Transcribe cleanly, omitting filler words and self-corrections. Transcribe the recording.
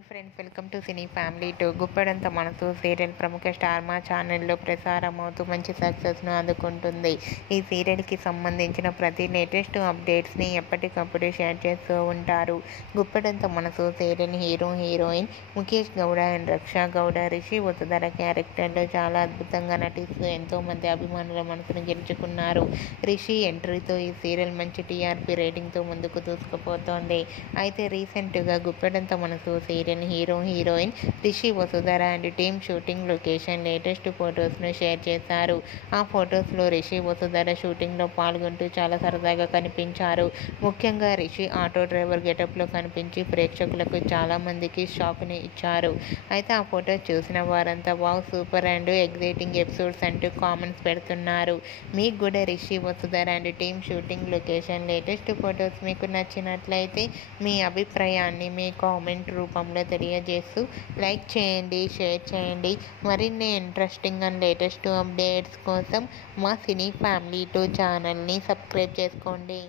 Hi friends, welcome to cine family two. Guppedantha Manasu serial ప్రముఖ star మా ఛానల్లో ప్రసారమవుతూ మంచి సక్సెస్ను అందుకుంటుంది. ఈ సీరియల్కి సంబంధించిన ప్రతి లేటెస్ట్ అప్డేట్స్ని ఎప్పటికప్పుడు షేర్ చేస్తూ ఉంటారు. Guppedantha Manasu serial heroine Mukesh Gowda and Raksha Gowda Rishi Vasudhara క్యారెక్టర్లో చాలా అద్భుతంగా నటిస్తూ ఎంతోమంది అభిమానుల మనసును గెలుచుకున్నారు. రిషి ఎంట్రీతో ఈ సీరియల్ మంచి టీఆర్పీ రేటింగ్తో ముందుకు దూసుకుపోతోంది. అయితే రీసెంట్గా Guppedantha Manasu serial heroine Rishi Vasudhara and team shooting location latest ఫొటోస్ను షేర్ చేశారు. ఆ ఫొటోస్లో రిషి వసుధర షూటింగ్లో పాల్గొంటూ చాలా సరదాగా కనిపించారు. ముఖ్యంగా రిషి ఆటో డ్రైవర్ గెటప్లో కనిపించి ప్రేక్షకులకు చాలా మందికి షాక్ని ఇచ్చారు. అయితే ఆ ఫొటోస్ చూసిన వారంతా wow, super and exciting episodes అంటూ కామెంట్స్ పెడుతున్నారు. మీకు కూడా Rishi Vasudhara and team shooting location latest photos మీకు నచ్చినట్లయితే మీ అభిప్రాయాన్ని మీ కామెంట్ రూపంలో తెలియజేస్తూ లైక్ చేయండి, షేర్ చేయండి. మరిన్ని ఇంట్రెస్టింగ్ అండ్ లేటెస్ట్ అప్డేట్స్ కోసం మా సినీ ఫ్యామిలీ 2 ఛానల్ని సబ్స్క్రైబ్ చేసుకోండి.